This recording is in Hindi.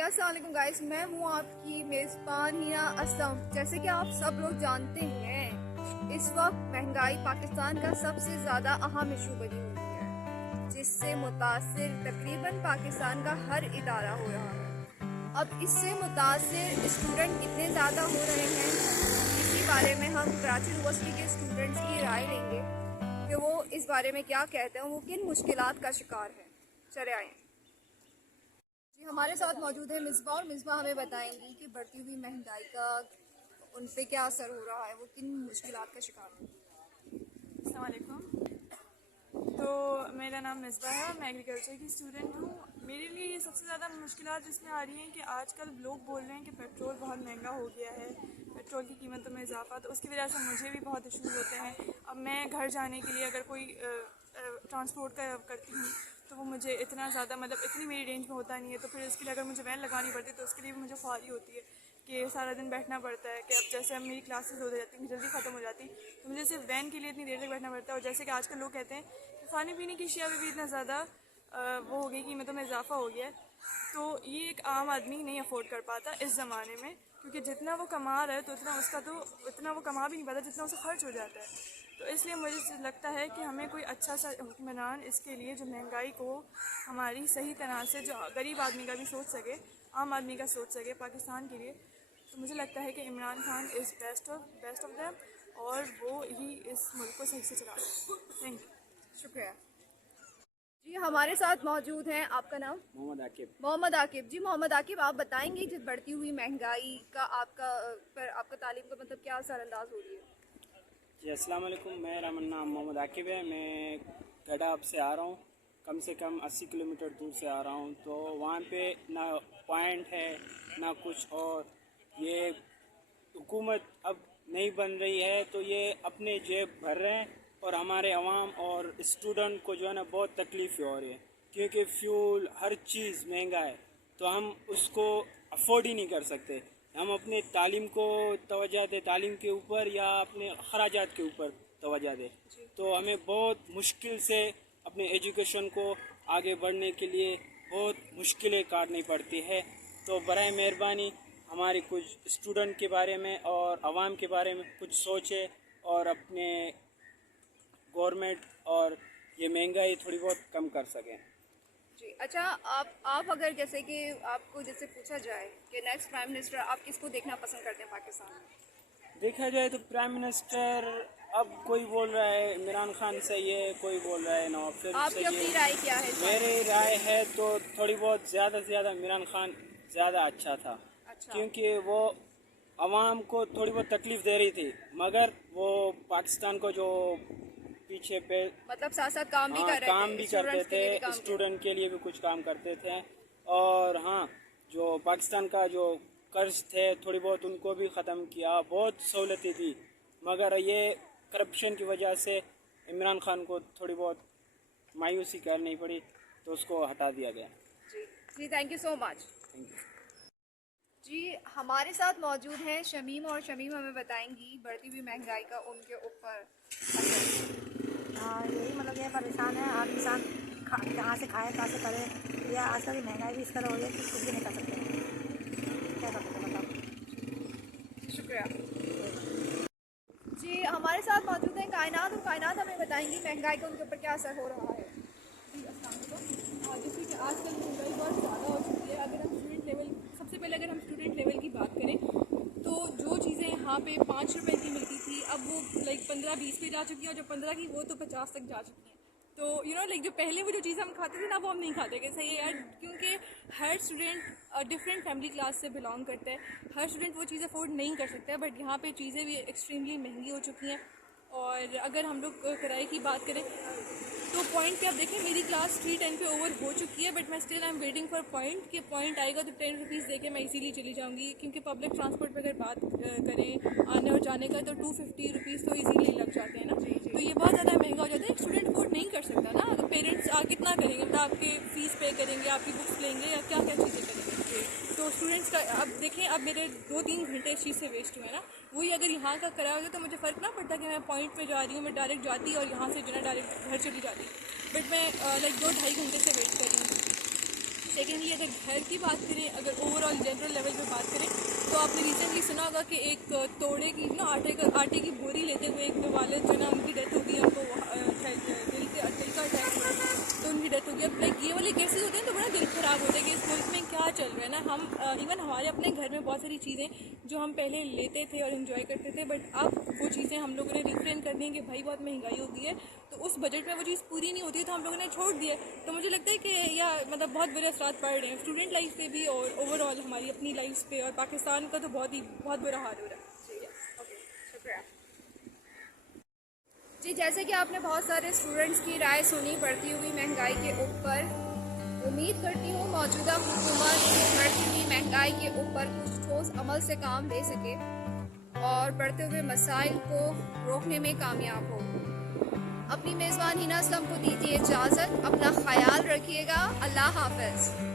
जी अस्सलाम वालेकुम गाइस, मैं हूँ आपकी मेज़बान हिना असलम। जैसे कि आप सब लोग जानते हैं, इस वक्त महंगाई पाकिस्तान का सबसे ज़्यादा अहम इशू बनी हुई है, जिससे मुतासिर तकरीबन पाकिस्तान का हर इदारा हो रहा है। अब इससे मुतासिर स्टूडेंट इतने ज़्यादा हो रहे हैं, इसी बारे में हम कराची यूनिवर्सिटी के स्टूडेंट्स की राय लेंगे कि वो इस बारे में क्या कहते हैं, वो किन मुश्किलात का शिकार है। चले आए जी, हमारे साथ मौजूद है मिसबा, और मिसबा हमें बताएंगी कि बढ़ती हुई महंगाई का उन पे क्या असर हो रहा है, वो किन मुश्किलात का शिकार है। अस्सलाम वालेकुम। तो मेरा नाम मिसबा है, मैं एग्रीकल्चर की स्टूडेंट हूँ। मेरे लिए ये सबसे ज़्यादा मुश्किलात जिसमें आ रही हैं कि आजकल लोग बोल रहे हैं कि पेट्रोल बहुत महंगा हो गया है, पेट्रोल की कीमतों में इजाफा, तो उसकी वजह से मुझे भी बहुत इशूज़ होते हैं। अब मैं घर जाने के लिए अगर कोई ट्रांसपोर्ट का करती हूँ तो वो मुझे इतना ज़्यादा इतनी मेरी रेंज में होता नहीं है, तो फिर उसके लिए अगर मुझे वैन लगानी पड़ती है तो उसके लिए भी मुझे ख्वारी होती है कि सारा दिन बैठना पड़ता है। कि अब जैसे अब मेरी क्लासेस हो जाती हैं जल्दी ख़त्म हो जाती, तो मुझे सिर्फ वैन के लिए इतनी देर तक बैठना पड़ता है। और जैसे कि आजकल लोग कहते हैं कि खाने पीने की अशिया में भी इतना ज़्यादा वो हो गई, कीमतों में इजाफा हो गया है, तो ये एक आम आदमी नहीं अफोर्ड कर पाता इस ज़माने में, क्योंकि जितना वो कमा रहा है तो उतना वो कमा भी नहीं पाता जितना उसे खर्च हो जाता है। तो इसलिए मुझे लगता है कि हमें कोई अच्छा सा हुक्मरान इसके लिए जो महंगाई को हमारी सही तरह से, जो गरीब आदमी का भी सोच सके, आम आदमी का सोच सके पाकिस्तान के लिए, तो मुझे लगता है कि Imran Khan is best of them, और वो ही इस मुल्क को सही से चला रहे हैं। Thank you. शुक्रिया जी। हमारे साथ मौजूद हैं, आपका नाम? मोहम्मद आकिब। मोहम्मद आकिब जी। मोहम्मद आकिब, आप बताएंगे जिस बढ़ती हुई महंगाई का आपका तालीम का क्या असरअंदाज हो रही है? जी अस्सलाम वालेकुम, मेरा नाम मोहम्मद आकिब है। मैं गडाब से आ रहा हूँ, कम से कम 80 किलोमीटर दूर से आ रहा हूँ। तो वहाँ पे ना पॉइंट है ना कुछ, और ये हुकूमत अब नहीं बन रही है, तो ये अपने जेब भर रहे हैं और हमारे अवाम और स्टूडेंट को जो है ना बहुत तकलीफ़ हो रही है, क्योंकि फ्यूल हर चीज़ महंगा है, तो हम उसको अफोर्ड ही नहीं कर सकते। हम अपने तालीम को तवज्जो दें, तालीम के ऊपर या अपने खराजात के ऊपर तवज्जो दें, तो हमें बहुत मुश्किल से अपने एजुकेशन को आगे बढ़ने के लिए बहुत मुश्किलें काटनी पड़ती है। तो बराए मेहरबानी हमारी कुछ स्टूडेंट के बारे में और आवाम के बारे में कुछ सोचे, और अपने गवर्नमेंट और ये महंगाई थोड़ी बहुत कम कर सकें। जी अच्छा, आप अगर जैसे कि आपको जैसे पूछा जाए कि नेक्स्ट प्राइम मिनिस्टर आप किसको देखना पसंद करते हैं पाकिस्तान में? देखा जाए तो प्राइम मिनिस्टर अब कोई बोल रहा है इमरान खान सही है, कोई बोल रहा है नवाब शरीफ आपकी सही अपनी है। राय क्या है? मेरी राय है तो थोड़ी बहुत ज़्यादा से ज़्यादा इमरान खान ज़्यादा अच्छा था। अच्छा। क्योंकि वो आवाम को थोड़ी बहुत तकलीफ़ दे रही थी, मगर वो पाकिस्तान को जो पीछे पे साथ साथ काम भी हाँ कर रहे काम थे, भी करते स्टूडेंट्स के लिए भी थे, काम किया। स्टूडेंट के लिए भी कुछ काम करते थे। और हाँ, जो पाकिस्तान का जो कर्ज थे थोड़ी बहुत उनको भी ख़त्म किया, बहुत सहूलतें दी, मगर ये करप्शन की वजह से इमरान खान को थोड़ी बहुत मायूसी करनी पड़ी, तो उसको हटा दिया गया। जी जी, thank you so much. Thank you. जी, हमारे साथ मौजूद हैं शमीम, और शमीम हमें बताएंगी बढ़ती हुई महंगाई का उनके ऊपर असर। हाँ, यही ये परेशान है आम इंसान, कहाँ से खाए कहाँ से करे। या आजकल की महंगाई भी इस तरह हो रही है कि कुछ भी नहीं कर सकते, क्या कर सकते बताओ। शुक्रिया जी। हमारे साथ मौजूद हैं कायनात, और कायनात हमें बताएंगी महंगाई का उनके ऊपर क्या असर हो रहा है। जी अस्सलाम वालेकुम। जैसे कि आजकल महंगाई बहुत ज़्यादा हो चुकी है। अगर हम स्टूडेंट लेवल, सबसे पहले अगर हम स्टूडेंट लेवल की बात करें तो जो चीज़ें यहाँ पे 5 रुपए की मिलती थी, अब वो 15-20 पे जा चुकी है, और जो 15 की वो तो 50 तक जा चुकी है। तो जो पहले वो जो चीज़ें हम खाते थे ना, वो हम नहीं खाते। कैसे ये यार, क्योंकि हर स्टूडेंट डिफरेंट फैमिली क्लास से बिलोंग करता है, हर स्टूडेंट वो चीज़ अफोर्ड नहीं कर सकता है। बट यहाँ पे चीज़ें भी एक्सट्रीमली महंगी हो चुकी हैं। और अगर हम लोग किराए की बात करें तो पॉइंट पे आप देखें, मेरी क्लास 3:10 पे ओवर हो चुकी है, बट मैं still I am waiting for point, कि पॉइंट आएगा तो 10 रुपीज़ दे के मैं इसीलिए चली जाऊँगी। क्योंकि पब्लिक ट्रांसपोर्ट पर अगर बात करें आने और जाने का, तो 250 रुपीज़ तो इजीली लग जाते हैं ना। तो ये बहुत ज़्यादा महंगा हो जाता है, एक स्टूडेंट अफोर्ड नहीं कर सकता ना। अगर पेरेंट्स कितना करेंगे, आपके फ़ीस पे करेंगे, आपकी बुक्स लेंगे, या क्या क्या चीज़ें करेंगे। तो स्टूडेंट्स का अब देखें, अब मेरे 2-3 घंटे इस चीज़ से वेस्ट हुए ना। वही अगर यहाँ का करा होगा तो मुझे फ़र्क ना पड़ता कि मैं पॉइंट पे जा रही हूँ, मैं डायरेक्ट जाती और यहाँ से जो है डायरेक्ट घर चली जाती। बट मैं 2-2.5 घंटे से वेट कर रही हूँ। सेकेंडली अगर घर की बात करें, अगर ओवरऑल जनरल लेवल पे बात करें, तो आपने रिसेंटली सुना होगा कि एक तोड़े की ना आटे की बोरी लेते हुए एक वालिद जो ना उनकी डेथ हो गई, उनको दिल का अटैक हुआ तो उनकी डेथ हो गई। अब लाइक ये वाले केसेस होते हैं तो बड़ा दिल ख़राब होता है कि इस मुल्क में क्या चल रहा है ना। हम इवन हमारे अपने घर में बहुत सारी चीज़ें जो हम पहले लेते थे और इन्जॉय करते थे, बट अब वो चीज़ें हम लोगों ने रिफ्रेन कर दी हैं कि भाई बहुत महंगाई हो गई है, तो उस बजट में वो चीज़ पूरी नहीं होती है तो हम लोगों ने छोड़ दिया। तो मुझे लगता है कि या मतलब बहुत बुरे असरात पड़ रहे हैं स्टूडेंट लाइफ पे भी और ओवरऑल हमारी अपनी लाइफ पे, और पाकिस्तान का तो बहुत बुरा हाल हो रहा है। ओके, शुक्रिया जी। जैसे कि आपने बहुत सारे स्टूडेंट्स की राय सुनी बढ़ती हुई महंगाई के ऊपर, उम्मीद करती हूँ मौजूदा हुकूमत बढ़ती हुई महंगाई के ऊपर कुछ ठोस अमल से काम ले सके और बढ़ते हुए मसाइल को रोकने में कामयाब हो। अपनी मेज़बान हिना असलम को दीजिए इजाज़त। अपना ख्याल रखिएगा। अल्लाह हाफ़िज़।